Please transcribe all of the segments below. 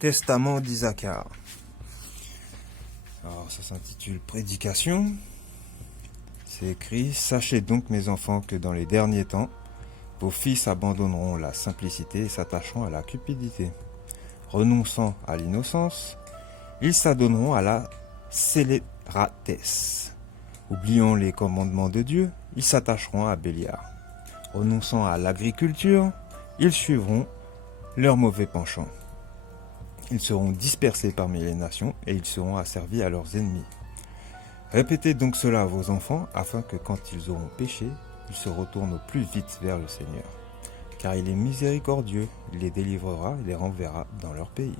Testament d'Isaacar. Alors ça s'intitule Prédication. C'est écrit: Sachez donc, mes enfants, que dans les derniers temps, vos fils abandonneront la simplicité et s'attacheront à la cupidité. Renonçant à l'innocence, ils s'adonneront à la scélératesse. Oubliant les commandements de Dieu, ils s'attacheront à Béliar. Renonçant à l'agriculture, ils suivront leurs mauvais penchants. Ils seront dispersés parmi les nations et ils seront asservis à leurs ennemis. Répétez donc cela à vos enfants, afin que quand ils auront péché, ils se retournent au plus vite vers le Seigneur. Car il est miséricordieux, il les délivrera et les renverra dans leur pays.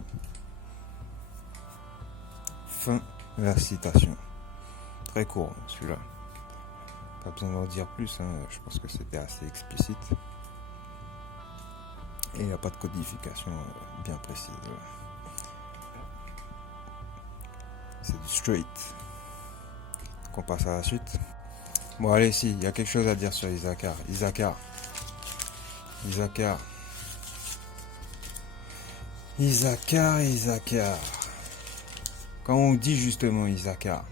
Fin de la citation. Très court celui-là. Pas besoin d'en dire plus, je pense que c'était assez explicite. Et il n'y a pas de codification bien précise. C'est du straight. Donc on passe à la suite. Bon allez, si, il y a quelque chose à dire sur Isaacar. Isaacar. Quand on dit justement Isaacar,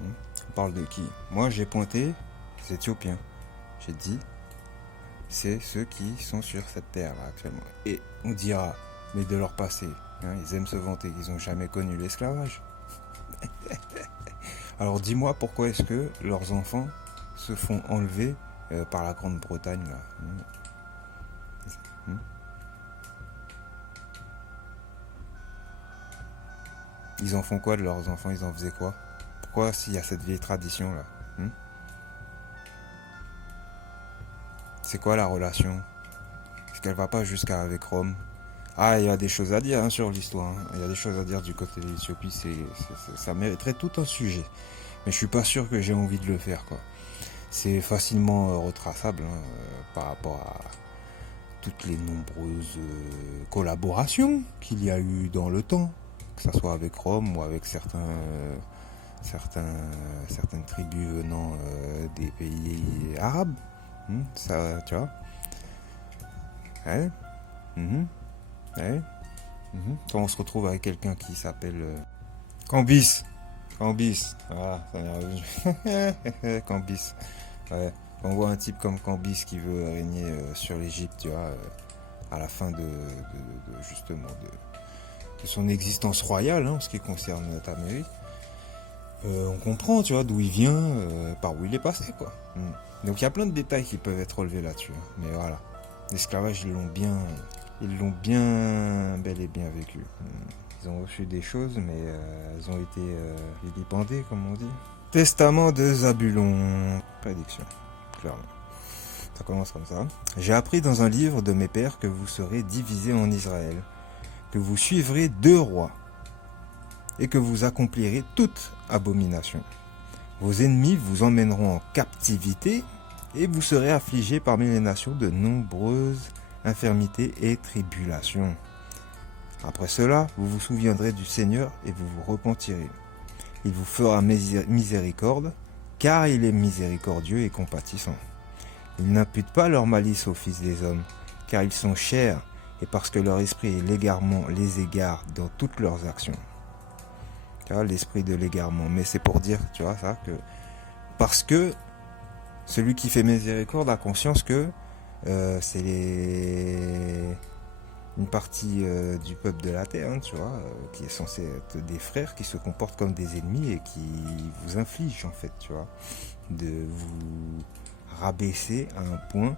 on parle de qui? Moi j'ai pointé les Éthiopiens. J'ai dit, c'est ceux qui sont sur cette terre là actuellement. Et on dira, mais de leur passé, ils aiment se vanter qu'ils n'ont jamais connu l'esclavage. Alors dis-moi, pourquoi est-ce que leurs enfants se font enlever par la Grande-Bretagne là? Ils en font quoi de leurs enfants? Ils en faisaient quoi? Pourquoi s'il y a cette vieille tradition là? C'est quoi la relation? Est-ce qu'elle va pas jusqu'à avec Rome? Ah, il y a des choses à dire sur l'histoire. Il y a des choses à dire du côté de l'Éthiopie. Ça mériterait tout un sujet. Mais je suis pas sûr que j'ai envie de le faire, quoi. C'est facilement retraçable par rapport à toutes les nombreuses collaborations qu'il y a eu dans le temps, que ce soit avec Rome ou avec certaines tribus venant des pays arabes. Ça, tu vois. Quand on se retrouve avec quelqu'un qui s'appelle Cambis. Voilà, ça m'est revenu. Cambis. Ouais. On voit un type comme Cambis qui veut régner sur l'Égypte, tu vois, à la fin de son existence royale, en ce qui concerne Taméry. On comprend, tu vois, d'où il vient, par où il est passé, quoi. Donc il y a plein de détails qui peuvent être relevés là-dessus. Mais voilà, l'esclavage, ils l'ont bien bel et bien vécu. Ils ont reçu des choses, mais elles ont été vilipendées, comme on dit. Testament de Zabulon. Prédiction, clairement. Ça commence comme ça. J'ai appris dans un livre de mes pères que vous serez divisés en Israël, que vous suivrez 2 rois, et que vous accomplirez toute abomination. Vos ennemis vous emmèneront en captivité, et vous serez affligés parmi les nations de nombreuses infirmités et tribulations. Après cela, vous vous souviendrez du Seigneur et vous vous repentirez. Il vous fera miséricorde, car il est miséricordieux et compatissant. Il n'impute pas leur malice aux fils des hommes, car ils sont chers, et parce que leur esprit est l'égarement les égare dans toutes leurs actions. Tu vois, l'esprit de l'égarement. Mais c'est pour dire, tu vois, ça, que parce que celui qui fait miséricorde a conscience que c'est une partie du peuple de la terre, tu vois, qui est censé être des frères qui se comportent comme des ennemis et qui vous infligent, en fait, tu vois, de vous rabaisser à un point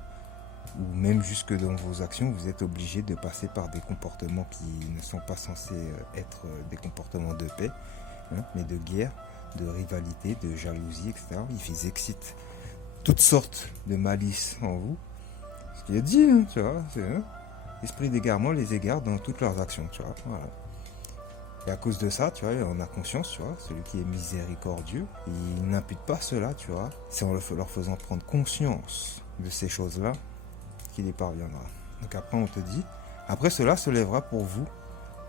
où même jusque dans vos actions, vous êtes obligé de passer par des comportements qui ne sont pas censés être des comportements de paix, mais de guerre, de rivalité, de jalousie, etc. Ils excitent toutes sortes de malice en vous. Ce qui est dit, tu vois, c'est l'esprit d'égarement les égare dans toutes leurs actions, tu vois, voilà. Et à cause de ça, tu vois, on a conscience, tu vois, celui qui est miséricordieux, il n'impute pas cela, tu vois, c'est en leur faisant prendre conscience de ces choses-là qu'il y parviendra. Donc après, on te dit, après cela se lèvera pour vous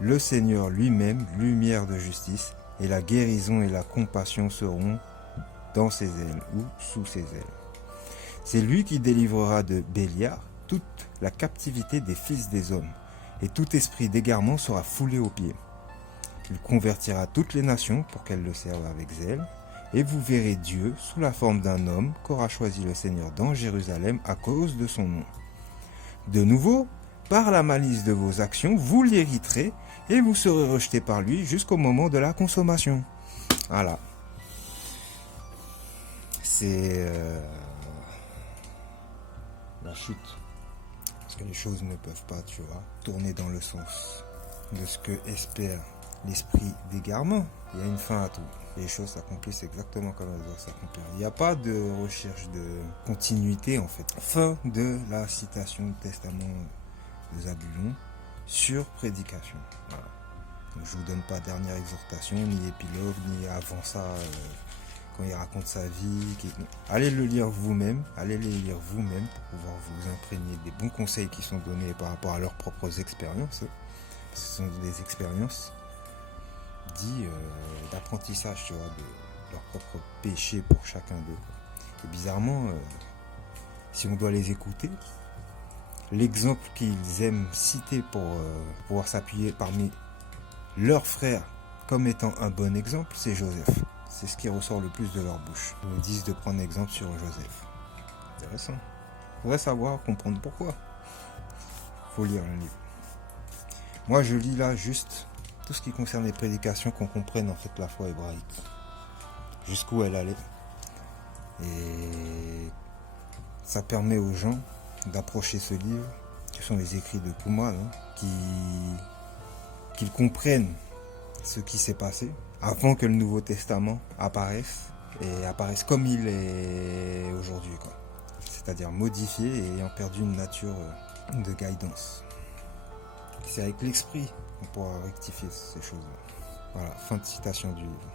le Seigneur lui-même, lumière de justice, et la guérison et la compassion seront dans ses ailes ou sous ses ailes. C'est lui qui délivrera de Béliar toute la captivité des fils des hommes, et tout esprit d'égarement sera foulé aux pieds. Il convertira toutes les nations pour qu'elles le servent avec zèle, et vous verrez Dieu sous la forme d'un homme qu'aura choisi le Seigneur dans Jérusalem à cause de son nom. De nouveau, par la malice de vos actions, vous l'hériterez et vous serez rejetés par lui jusqu'au moment de la consommation. Voilà. C'est la chute. Parce que les choses ne peuvent pas, tu vois, tourner dans le sens de ce que espère l'esprit d'égarement. Il y a une fin à tout. Les choses s'accomplissent exactement comme elles doivent s'accomplir. Il n'y a pas de recherche de continuité en fait. Fin de la citation du testament de Zabulon sur prédication. Voilà. Donc, je vous donne pas dernière exhortation, ni épilogue, ni avant ça, quand il raconte sa vie. Allez le lire vous-même, allez les lire vous-même pour pouvoir vous imprégner des bons conseils qui sont donnés par rapport à leurs propres expériences. Ce sont des expériences d'apprentissage, tu vois, de leur propre péché pour chacun d'eux. Et bizarrement, si on doit les écouter, l'exemple qu'ils aiment citer pour pouvoir s'appuyer parmi leurs frères comme étant un bon exemple, c'est Joseph. C'est ce qui ressort le plus de leur bouche. Ils nous disent de prendre exemple sur Joseph. Intéressant. Il faudrait savoir, comprendre pourquoi. Faut lire un livre. Moi, je lis là juste tout ce qui concerne les prédications, qu'on comprenne en fait la foi hébraïque. Jusqu'où elle allait. Et ça permet aux gens d'approcher ce livre, qui sont les écrits de Qumran, qu'ils comprennent ce qui s'est passé avant que le Nouveau Testament apparaisse, et apparaisse comme il est aujourd'hui, quoi. C'est-à-dire modifié et ayant perdu une nature de guidance. C'est avec l'esprit qu'on pourra rectifier ces choses-là. Voilà, fin de citation du livre.